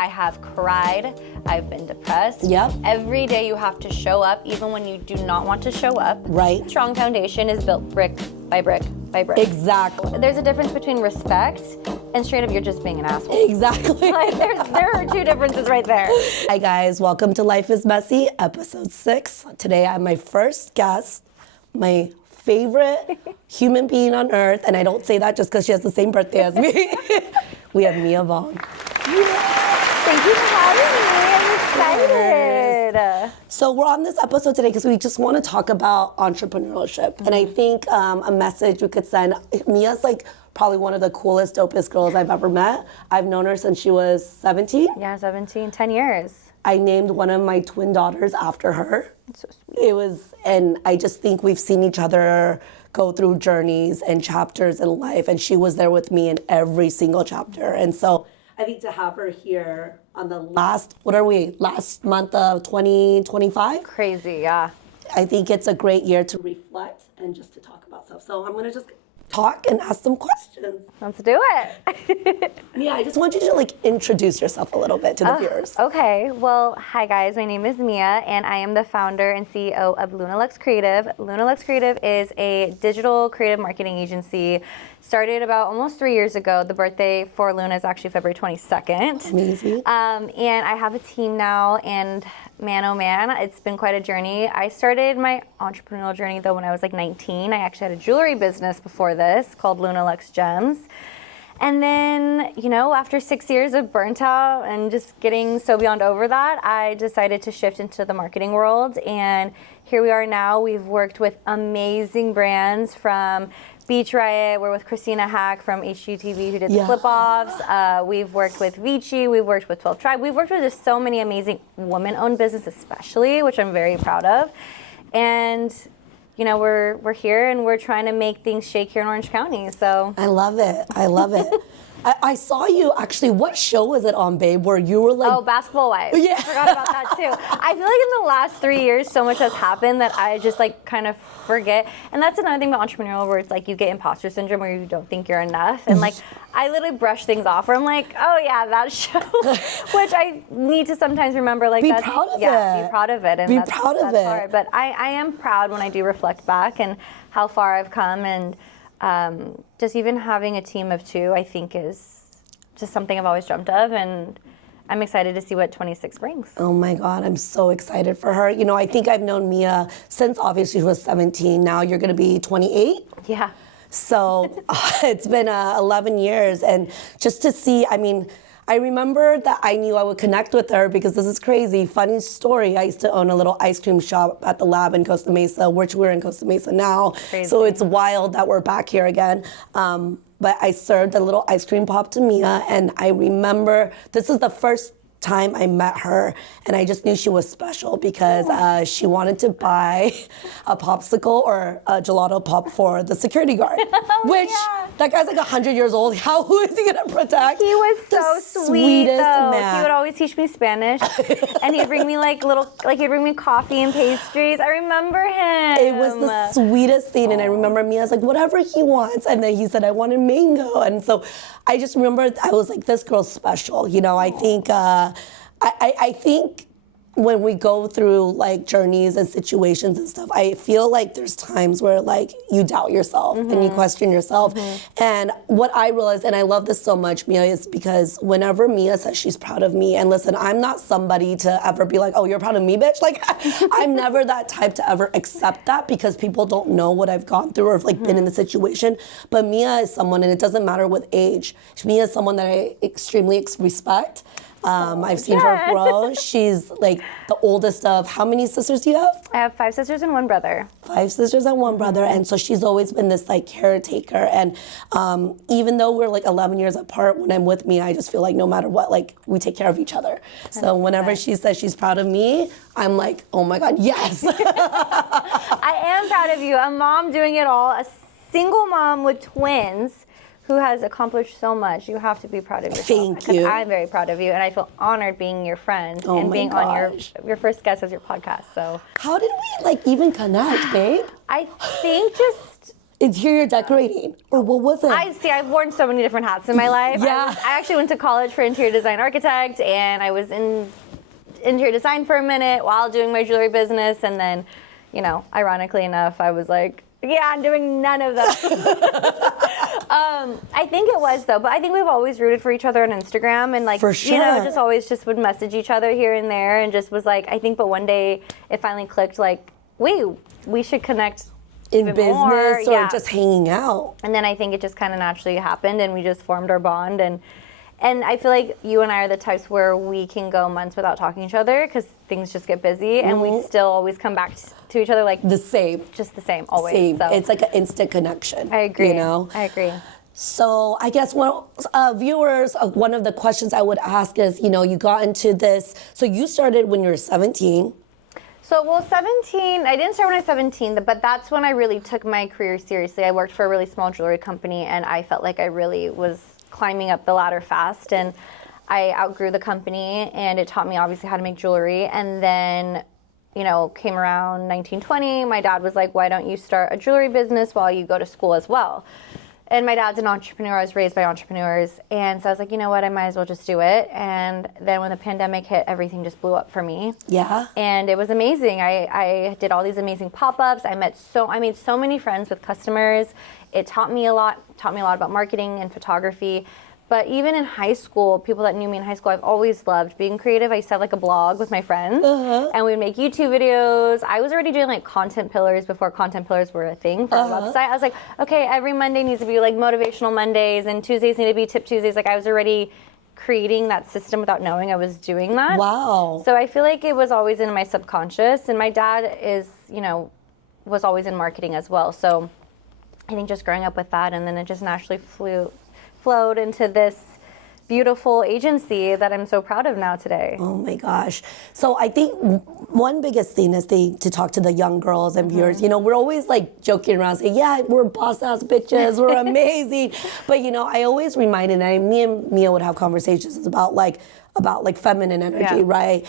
I have cried. I've been depressed. Yep. Every day you have to show up, even when you do not want to show up. Right. Strong foundation is built brick by brick by brick. Exactly. There's a difference between respect and straight up you're just being an asshole. Exactly. Like there are two differences right there. Hi guys, welcome to Life is Messy, episode 6. Today I have my first guest, my favorite human being on earth, and I don't say that just because she has the same birthday as me. We have Vaughn. Thank you for having me. I'm excited. So we're on this episode today because we just want to talk about entrepreneurship. Mm-hmm. And I think a message we could send, Mia's like probably one of the coolest, dopest girls I've ever met. I've known her since she was 17. Yeah, 17, 10 years. I named one of my twin daughters after her. That's so sweet. And I just think we've seen each other go through journeys and chapters in life, and she was there with me in every single chapter. And so I think to have her here on the last month of 2025? Crazy, yeah. I think it's a great year to reflect and just to talk about stuff. So I'm gonna just talk and ask some questions. Let's do it. Yeah, I just want you to introduce yourself a little bit to the viewers. Okay, well, hi guys, my name is Mia and I am the founder and CEO of Lunalux Creative. Lunalux Creative is a digital creative marketing agency. Started about almost 3 years ago. The birthday for Luna is actually February 22nd. Amazing. And I have a team now, and man, oh man, it's been quite a journey. I started my entrepreneurial journey though when I was 19. I actually had a jewelry business before this called Lunalux Gems. And then, after 6 years of burnt out and just getting so beyond over that, I decided to shift into the marketing world. And here we are now. We've worked with amazing brands from Beach Riot. We're with Christina Hack from HGTV who did the flip-offs. We've worked with Vici. We've worked with 12 Tribe. We've worked with just so many amazing women-owned businesses especially, which I'm very proud of. And we're here and we're trying to make things shake here in Orange County. So I love it. I love it. I saw you actually. What show was it on, babe? Where you were Oh, Basketball Wives. Yeah. I forgot about that too. I feel like in the last 3 years, so much has happened that I just kind of forget. And that's another thing about entrepreneurial, where it's you get imposter syndrome, where you don't think you're enough. And I literally brush things off. Where I'm like, oh yeah, that show, which I need to sometimes remember. Be proud of it. Be proud of it. And be proud of it. Hard. But I am proud when I do reflect back and how far I've come, and just even having a team of 2, I think is just something I've always dreamt of, and I'm excited to see what 26 brings. Oh my God, I'm so excited for her. I think I've known Mia since obviously she was 17. Now you're gonna be 28. Yeah. So it's been 11 years, and just to see, I remember that I knew I would connect with her because this is crazy. Funny story, I used to own a little ice cream shop at the lab in Costa Mesa, which we're in Costa Mesa now. Crazy. So it's wild that we're back here again. But I served a little ice cream pop to Mia, and I remember this is the first time I met her, and I just knew she was special because she wanted to buy a popsicle or a gelato pop for the security guard, which that guy's 100 years old. Who is he gonna protect? He was so sweet, sweetest though. man. He would always teach me Spanish, and he'd bring me he'd bring me coffee and pastries. I remember him. It was the sweetest thing, and I remember Mia's whatever he wants, and then he said, I wanted mango, and so I just remember I was this girl's special. I think I think when we go through journeys and situations and stuff, I feel there's times where you doubt yourself and you question yourself. And what I realized, and I love this so much, Mia, is because whenever Mia says she's proud of me, and listen, I'm not somebody to ever be oh, you're proud of me, bitch. I'm never that type to ever accept that because people don't know what I've gone through or been in the situation. But Mia is someone, and it doesn't matter with age, Mia is someone that I extremely respect. I've seen her grow. She's the oldest of, how many sisters do you have? I have 5 sisters and 1 brother. 5 sisters and 1 brother, and so she's always been this caretaker. And even though we're 11 years apart, when I'm with me, I just feel no matter what, we take care of each other. So whenever she says she's proud of me, I'm oh my God, yes. I am proud of you. A mom doing it all, a single mom with twins, who has accomplished so much. You have to be proud of yourself. Thank you. I'm very proud of you, and I feel honored being your friend and being on your first guest as your podcast. So how did we even connect, babe? I think just Interior decorating, or what was it? I've worn so many different hats in my life. Yeah. I actually went to college for interior design architect, and I was in interior design for a minute while doing my jewelry business, and then, you know, ironically enough, I was like, yeah, I'm doing none of that. I think it was though, but I think we've always rooted for each other on Instagram, and like, For sure. you know, just always just would message each other here and there, and just was like, I think, but one day it finally clicked, like, wait, we should connect in even business more. or just hanging out. And then I think it just kind of naturally happened, and we just formed our bond. And I feel like you and I are the types where we can go months without talking to each other because things just get busy, and we still always come back to each other like The same. just the same, always. Same. So It's like an instant connection. I agree. You know? I agree. So I guess viewers, one of the questions I would ask is, you know, you got into this, so you started when you were 17. So, well, 17, I didn't start when I was 17, but that's when I really took my career seriously. I worked for a really small jewelry company, and I felt like I really was climbing up the ladder fast, and I outgrew the company, and it taught me obviously how to make jewelry. And then, you know, came around 1920, my dad was like, why don't you start a jewelry business while you go to school as well? And my dad's an entrepreneur. I was raised by entrepreneurs. And so I was like, you know what, I might as well just do it. And then when the pandemic hit, everything just blew up for me. Yeah. And it was amazing. I did all these amazing pop-ups. I made so many friends with customers. It taught me a lot about marketing and photography. But even in high school, people that knew me in high school, I've always loved being creative. I used to have like a blog with my friends, and we'd make YouTube videos. I was already doing like content pillars before content pillars were a thing for our website. I was like, okay, every Monday needs to be like motivational Mondays, and Tuesdays need to be tip Tuesdays. Like I was already creating that system without knowing I was doing that. Wow. So I feel like it was always in my subconscious, and my dad was always in marketing as well. So I think just growing up with that, and then it just naturally flowed into this beautiful agency that I'm so proud of now today. Oh my gosh. So I think one biggest thing is to talk to the young girls and viewers. You know, we're always like joking around saying, yeah, we're boss ass bitches, we're amazing. But you know, I always remind, and me and Mia would have conversations about feminine energy, right?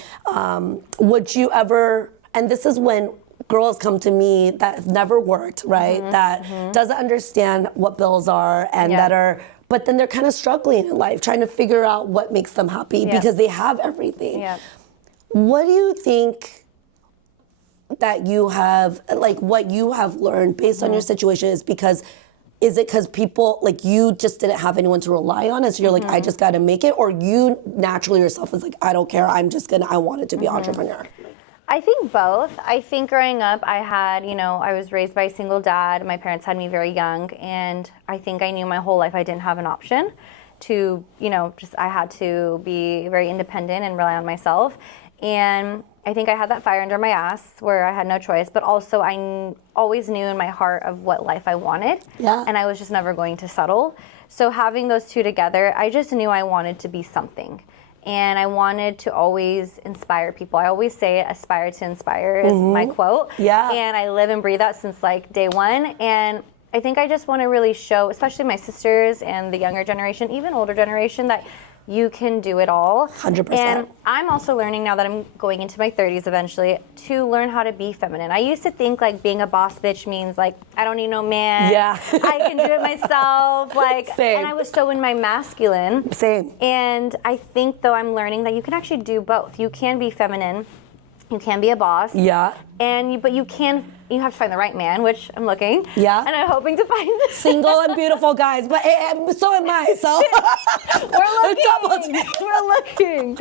Would you ever, and this is when girls come to me that have never worked, right? That doesn't understand what bills are and that are, but then they're kind of struggling in life, trying to figure out what makes them happy because they have everything. Yeah. What do you think that you have, like what you have learned based on your situation is it because people, like you just didn't have anyone to rely on and so you're like, I just gotta make it, or you naturally yourself is like, I don't care, I wanted to be an entrepreneur? I think both. I think growing up, I was raised by a single dad. My parents had me very young, and I think I knew my whole life I didn't have an option to, I had to be very independent and rely on myself. And I think I had that fire under my ass where I had no choice, but also I always knew in my heart of what life I wanted, and I was just never going to settle. So having those two together, I just knew I wanted to be something. And I wanted to always inspire people. I always say aspire to inspire is my quote. Yeah. And I live and breathe that since like day one. And I think I just want to really show, especially my sisters and the younger generation, even older generation, that you can do it all. 100%. And I'm also learning now that I'm going into my 30s eventually to learn how to be feminine. I used to think like being a boss bitch means like I don't need no man. Yeah. I can do it myself. Same. And I was so in my masculine. Same. And I think though I'm learning that you can actually do both. You can be feminine. You can be a boss. Yeah. But you have to find the right man, which I'm looking. Yeah. And I'm hoping to find single and beautiful guys, but so am I. So we're looking.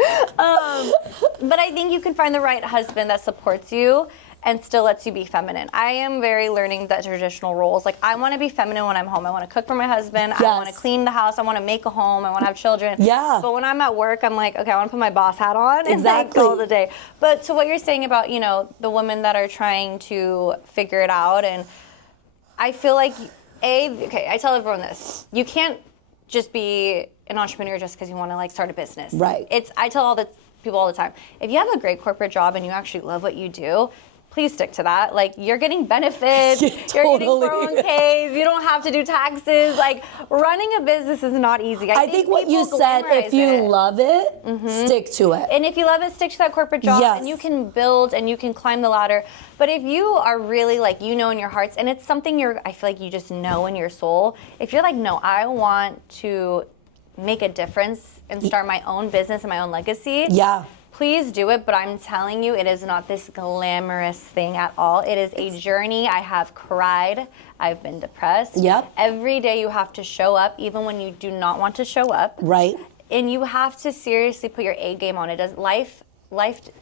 But I think you can find the right husband that supports you and still lets you be feminine. I am very learning the traditional roles. Like I want to be feminine when I'm home. I want to cook for my husband. Yes. I want to clean the house. I want to make a home. I want to have children. Yeah. But when I'm at work, I'm like, okay, I want to put my boss hat on and like all the day. But to what you're saying about, the women that are trying to figure it out, and I feel like I tell everyone this: you can't just be an entrepreneur just because you want to like start a business. Right. I tell all the people all the time: if you have a great corporate job and you actually love what you do, please stick to that. Like, you're getting benefits, Yeah, you're getting totally. 401ks, you don't have to do taxes. Like, running a business is not easy. I think what you people said, glamorize if you it. love it, stick to it. And if you love it, stick to that corporate job, Yes. and you can build and you can climb the ladder. But if you are really like, you know in your hearts, and it's something I feel like you just know in your soul, if you're like, no, I want to make a difference and start my own business and my own legacy. Yeah. Please do it, but I'm telling you, it is not this glamorous thing at all. It is a journey. I have cried. I've been depressed. Yep. Every day you have to show up, even when you do not want to show up. Right. And you have to seriously put your A game on it. Life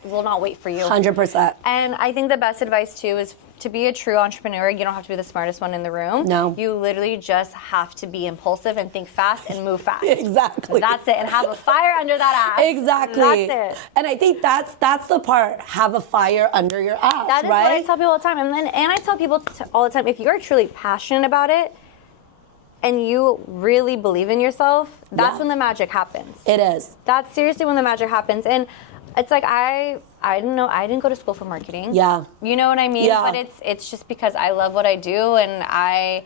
will not wait for you. 100%. And I think the best advice too is to be a true entrepreneur. You don't have to be the smartest one in the room. No. You literally just have to be impulsive and think fast and move fast. Exactly. That's it. And have a fire under that ass. Exactly. That's it. And I think that's the part. Have a fire under your ass, That is right? what I tell people all the time. And I tell people all the time, if you're truly passionate about it and you really believe in yourself, that's Yeah. when the magic happens. It is. That's seriously when the magic happens. And it's like I didn't know, I didn't go to school for marketing. Yeah. You know what I mean? Yeah. But it's just because I love what I do, and I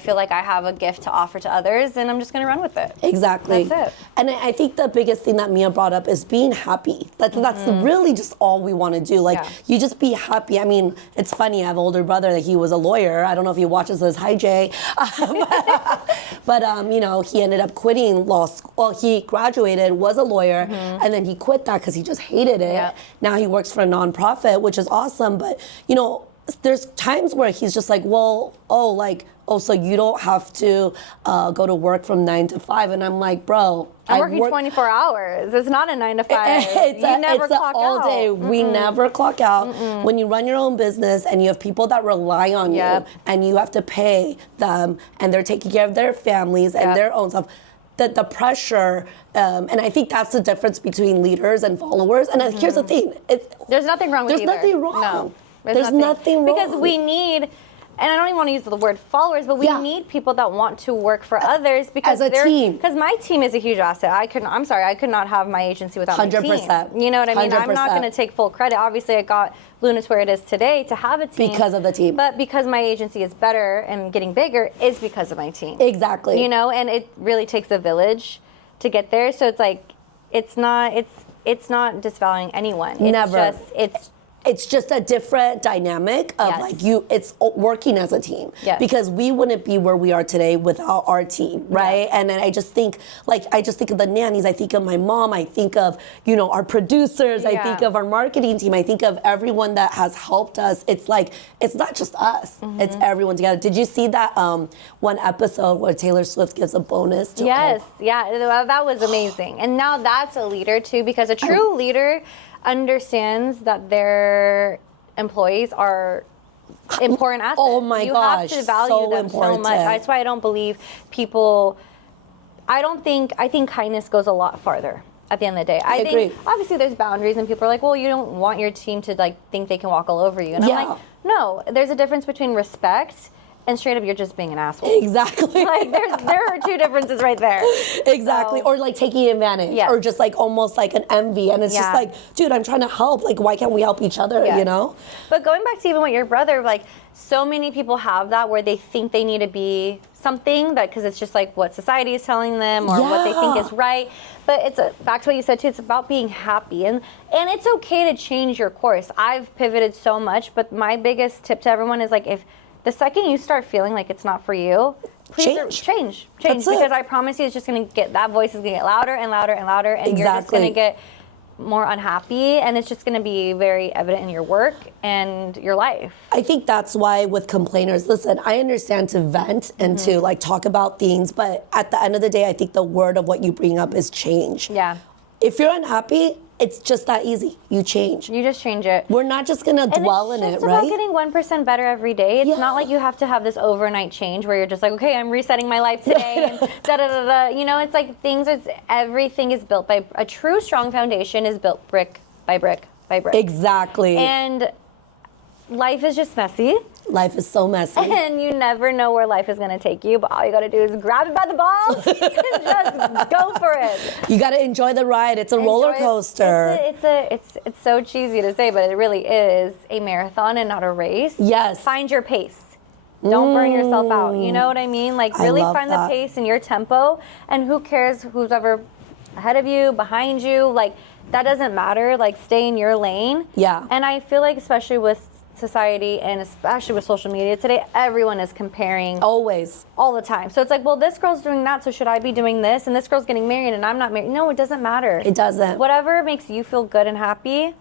feel like I have a gift to offer to others, and I'm just gonna run with it. Exactly. That's it. And I think the biggest thing that Mia brought up is being happy. That's really just all we want to do. Like, Yeah. you just be happy. I mean, it's funny. I have an older brother that he was a lawyer. I don't know if he watches this. Hi, Jay. But you know, he ended up quitting law school. Well, he graduated, was a lawyer, and then he quit that because he just hated it. Yeah. Now he works for a nonprofit, which is awesome. But, you know, there's times where he's just like, well, so you don't have to go to work from 9 to 5. And I'm like, bro, I'm working 24 hours. It's not a 9 to 5. It's You never it's clock all out. day. We never clock out. When you run your own business and you have people that rely on Yep. you and you have to pay them and they're taking care of their families and Yep. their own stuff, the pressure, and I think that's the difference between leaders and followers. And here's the thing. There's nothing wrong with There's either. nothing wrong. No. There's nothing wrong. Because we need, and I don't even want to use the word followers, but we Yeah. need people that want to work for others because As a team. Because my team is a huge asset. I could not have my agency without my 100%. team. You know what I mean? I'm not 100%. going to take full credit. Obviously, I got Luna to where it is today to have a team. Because of the team. But because my agency is better and getting bigger is because of my team. Exactly. You know, and it really takes a village to get there. So it's like, it's not disvaluing anyone. It's Never. It's just a different dynamic of Yes. it's working as a team. Yes. Because we wouldn't be where we are today without our team, right? Yeah. And then I just think of the nannies, I think of my mom, I think of, our producers, I Yeah. think of our marketing team, I think of everyone that has helped us. It's like, it's not just us, it's everyone together. Did you see that one episode where Taylor Swift gives a bonus to Yes, yeah, that was amazing. And now that's a leader too, because a true leader understands that their employees are important assets. Oh my you gosh, have to value so them so important. much. That's why I don't believe people. I think kindness goes a lot farther. At the end of the day, I agree. think obviously there's boundaries, and people are like, well, you don't want your team to think they can walk all over you. And Yeah. I'm like, no, there's a difference between respect and straight up you're just being an asshole. Exactly. Like there are two differences right there. Exactly. So- Or like taking advantage. Yes. Or just like almost like an envy. And it's just Yeah. like, dude, I'm trying to help. Like, why can't we help each other? Yes. You know? But going back to even with your brother, like so many people have that where they think they need to be something because it's just like what society is telling them or what they think Yeah. is right. But it's back to what you said too. It's about being happy and it's okay to change your course. I've pivoted so much, but my biggest tip to everyone is like if the second you start feeling like it's not for you, please change. That's it. Because I promise you, it's just gonna get that voice is gonna get louder and louder and louder, and you're just Exactly. gonna get more unhappy, and it's just going to be very evident in your work and your life. I think that's why with complainers, listen, I understand to vent and to like talk about things, but at the end of the day, I think the word of what you bring up is change. Yeah. If you're unhappy, it's just that easy. You change. You just change it. We're not just gonna dwell in it, It's about right? getting 1% better every day. It's not like you have to have this overnight change where you're just like, okay, I'm resetting my life today, and da da da da. You know, it's like everything is built by a true strong foundation is built brick by brick by brick. Exactly. And life is just messy. Life is so messy. And you never know where life is going to take you, but all you got to do is grab it by the balls and just go for it. You got to enjoy the ride. It's a roller coaster. It's so cheesy to say, but it really is a marathon and not a race. Yes. Find your pace. Don't burn yourself out. You know what I mean? Like, really find the pace and your tempo, and who cares who's ever ahead of you, behind you. Like, that doesn't matter. Like, stay in your lane. Yeah. And I feel like, especially with society and especially with social media today, everyone is comparing Always. all the time. So it's like, well, this girl's doing that, so should I be doing this? And this girl's getting married and I'm not married. No, it doesn't matter. It doesn't. Whatever makes you feel good and happy,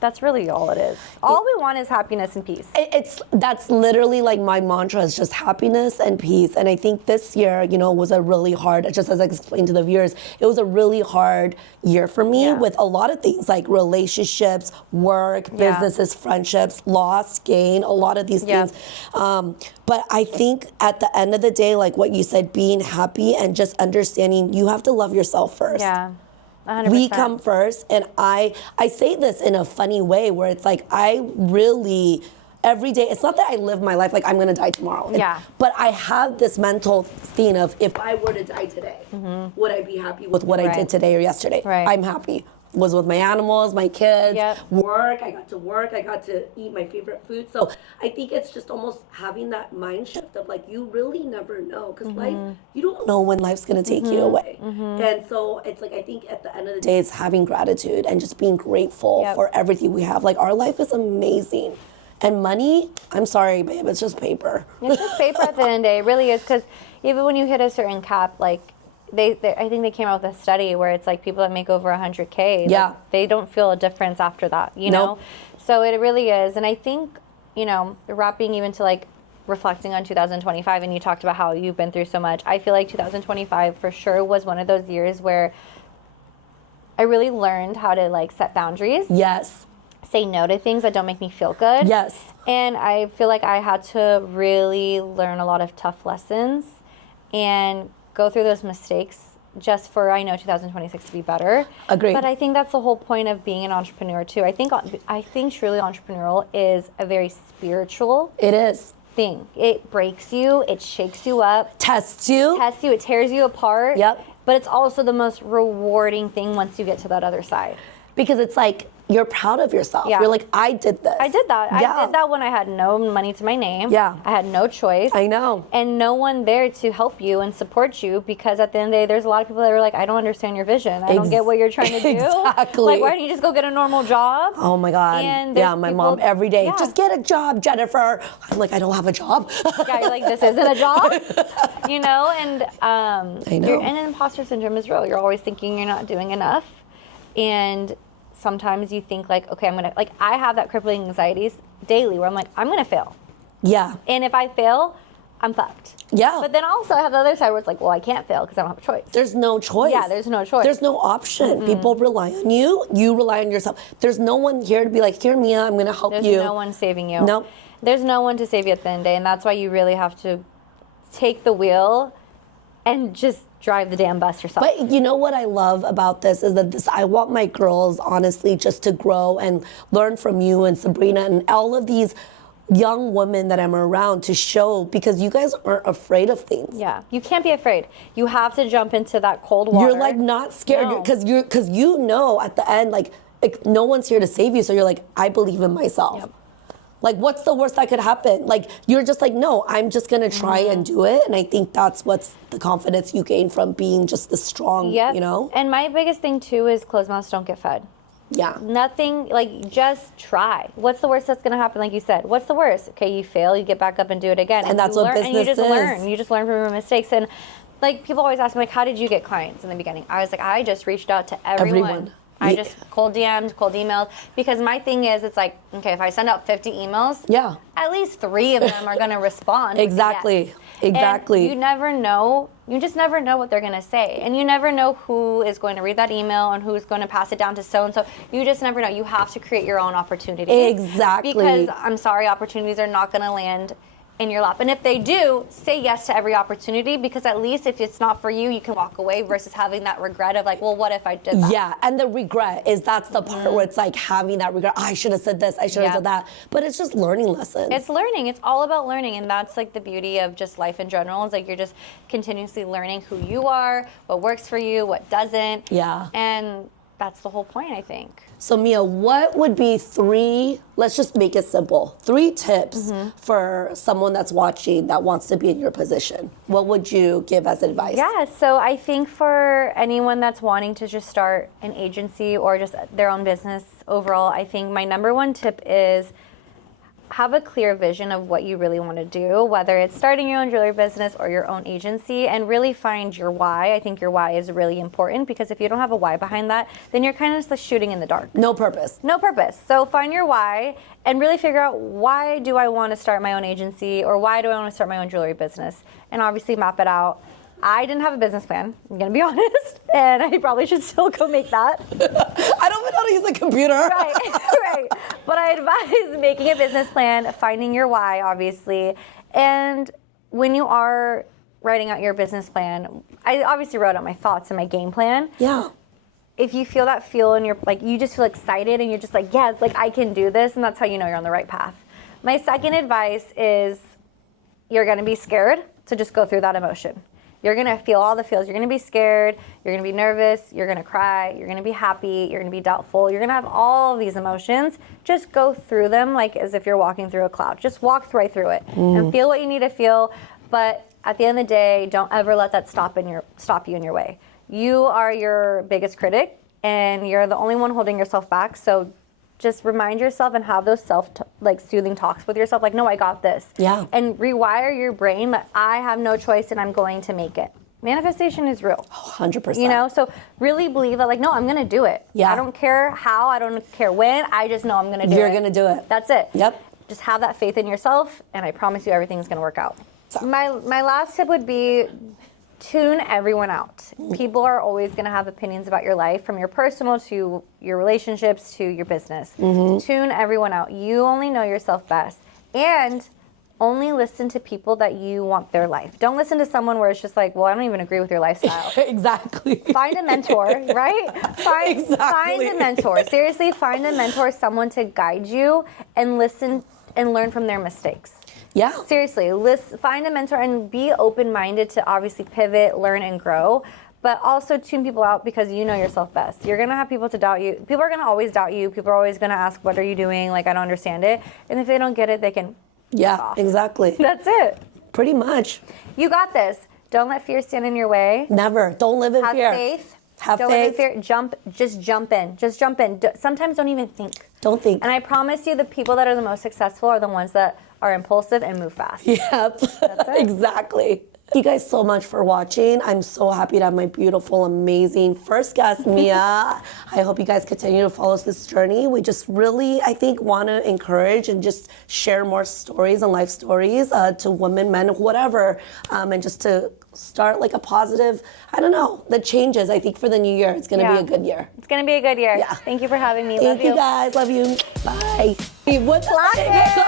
that's really all it is. All we want is happiness and peace. That's literally like my mantra, is just happiness and peace. And I think this year, was a really hard, just as I explained to the viewers, it was a really hard year for me with a lot of things like relationships, work, businesses, friendships, loss, gain, a lot of these things. But I think at the end of the day, like what you said, being happy and just understanding you have to love yourself first. Yeah. 100%. We come first, and I say this in a funny way where it's like I really every day. It's not that I live my life like I'm gonna die tomorrow. But I have this mental thing of if I were to die today, would I be happy with what I did today or yesterday? Right. I'm happy. Was with my animals, my kids, work. I got to work. I got to eat my favorite food. So I think it's just almost having that mind shift of like, you really never know, because life, you don't know when life's gonna take you away. And so it's like, I think at the end of the day, it's having gratitude and just being grateful for everything we have. Like, our life is amazing. And money, I'm sorry, babe, it's just paper. It's just paper at the end of the day. It really is, because even when you hit a certain cap, like, I think they came out with a study where it's like people that make over 100K, like, they don't feel a difference after that, you know? So it really is. And I think, wrapping even to like reflecting on 2025, and you talked about how you've been through so much, I feel like 2025 for sure was one of those years where I really learned how to like set boundaries. Yes. Say no to things that don't make me feel good. Yes. And I feel like I had to really learn a lot of tough lessons and go through those mistakes just for, I know, 2026 to be better. Agreed. But I think that's the whole point of being an entrepreneur too. I think truly entrepreneurial is a very spiritual thing. It breaks you, it shakes you up, tests you, it tears you apart. Yep. But it's also the most rewarding thing once you get to that other side. Because it's like, you're proud of yourself. Yeah. You're like, I did this. I did that. Yeah. I did that when I had no money to my name. Yeah. I had no choice. I know. And no one there to help you and support you, because at the end of the day, there's a lot of people that are like, I don't understand your vision. I don't get what you're trying to do. Exactly. Like, why don't you just go get a normal job? Oh my God. And yeah, my mom every day, just get a job, Jennifer. I'm like, I don't have a job. Yeah, you're like, this isn't a job. And I know. And imposter syndrome is real. You're always thinking you're not doing enough. And sometimes you think like, okay, I have that crippling anxieties daily where I'm like, I'm gonna fail. Yeah. And if I fail, I'm fucked. Yeah. But then also I have the other side where it's like, well, I can't fail because I don't have a choice. There's no choice. Yeah, there's no choice. There's no option. People rely on you. You rely on yourself. There's no one here to be like, here, Mia, I'm gonna help you. There's no one saving you. Nope. There's no one to save you at the end of the day, and that's why you really have to take the wheel and just drive the damn bus yourself. But you know what I love about this is that I want my girls, honestly, just to grow and learn from you and Sabrina and all of these young women that I'm around, to show, because you guys aren't afraid of things. Yeah, you can't be afraid. You have to jump into that cold water. You're like not scared because you know at the end, like no one's here to save you. So you're like, I believe in myself. Yep. Like, what's the worst that could happen? Like, you're just like, no, I'm just gonna try and do it. And I think that's what's the confidence you gain from being just the strong, you know? And my biggest thing too is closed mouths don't get fed. Yeah. Nothing, like, just try. What's the worst that's gonna happen? Like you said, what's the worst? Okay, you fail, you get back up and do it again. And that's what business is. And you just learn. You just learn from your mistakes. And like, people always ask me, like, how did you get clients in the beginning? I was like, I just reached out to everyone. I just cold DM'd, cold emailed, because my thing is, it's like, okay, if I send out 50 emails, at least 3 of them are going to respond. Exactly. Yes. Exactly. And you never know. You just never know what they're going to say. And you never know who is going to read that email and who's going to pass it down to so-and-so. You just never know. You have to create your own opportunities. Exactly. Because, I'm sorry, opportunities are not going to land in your lap. And if they do, say yes to every opportunity, because at least if it's not for you, you can walk away versus having that regret of like, well, what if I did that? Yeah, and the regret is that's the part where it's like having that regret. I should have said this, I should have said that. But it's just learning lessons. It's learning. It's all about learning. And that's like the beauty of just life in general. It's like you're just continuously learning who you are, what works for you, what doesn't. Yeah. And that's the whole point, I think. So Mia, what would be 3, let's just make it simple, 3 tips for someone that's watching that wants to be in your position? What would you give as advice? Yeah, so I think for anyone that's wanting to just start an agency or just their own business overall, I think my number 1 tip is have a clear vision of what you really want to do, whether it's starting your own jewelry business or your own agency, and really find your why. I think your why is really important, because if you don't have a why behind that, then you're kind of just shooting in the dark. No purpose. No purpose. So find your why and really figure out, why do I want to start my own agency, or why do I want to start my own jewelry business? And obviously map it out. I didn't have a business plan, I'm gonna be honest, and I probably should still go make that. I don't even know how to use a computer. Right, right. But I advise making a business plan, finding your why, obviously. And when you are writing out your business plan, I obviously wrote out my thoughts and my game plan. Yeah. If you feel that feel and you're like, you just feel excited and you're just like, yes, like I can do this, and that's how you know you're on the right path. My second advice is you're gonna be scared, so just go through that emotion. You're gonna feel all the feels. You're gonna be scared, you're gonna be nervous, you're gonna cry, you're gonna be happy, you're gonna be doubtful, you're gonna have all of these emotions. Just go through them like as if you're walking through a cloud. Just walk right through it and feel what you need to feel. But at the end of the day, don't ever let that stop you in your way. You are your biggest critic, and you're the only one holding yourself back. So just remind yourself and have those soothing talks with yourself, like, no, I got this. Yeah. And rewire your brain that I have no choice and I'm going to make it. Manifestation is real. 100%. You know, so really believe that, like, no, I'm gonna do it. Yeah. I don't care how, I don't care when, I just know I'm gonna do it. You're gonna do it. That's it. Yep. Just have that faith in yourself, and I promise you everything's gonna work out. So- My last tip would be, tune everyone out. People are always going to have opinions about your life, from your personal to your relationships to your business. Tune everyone out. You only know yourself best. And only listen to people that you want their life. Don't listen to someone where it's just like, well, I don't even agree with your lifestyle. Exactly. Find a mentor, right? Exactly. Find a mentor. Seriously, find a mentor, someone to guide you, and listen and learn from their mistakes. Yeah. Seriously, find a mentor and be open-minded to obviously pivot, learn, and grow, but also tune people out, because you know yourself best. You're gonna have people to doubt you. People are gonna always doubt you. People are always gonna ask, what are you doing? Like, I don't understand it. And if they don't get it, they can Yeah, off. exactly. That's it. Pretty much. You got this. Don't let fear stand in your way. Never. Don't live in Have fear. faith. Have don't live in faith. fear. Just jump in. Just jump in. Sometimes don't even think. Don't think. And I promise you, the people that are the most successful are the ones that are impulsive and move fast. Yep. Exactly. Thank you guys so much for watching. I'm so happy to have my beautiful, amazing first guest, Mia. I hope you guys continue to follow this journey. We just really, I think, want to encourage and just share more stories and life stories to women, men, whatever, and just to start like a positive, I don't know, the changes. I think for the new year, it's going to be a good year. It's going to be a good year. Yeah. Thank you for having me. Thank Love you guys. Love you. Bye. What's Classic.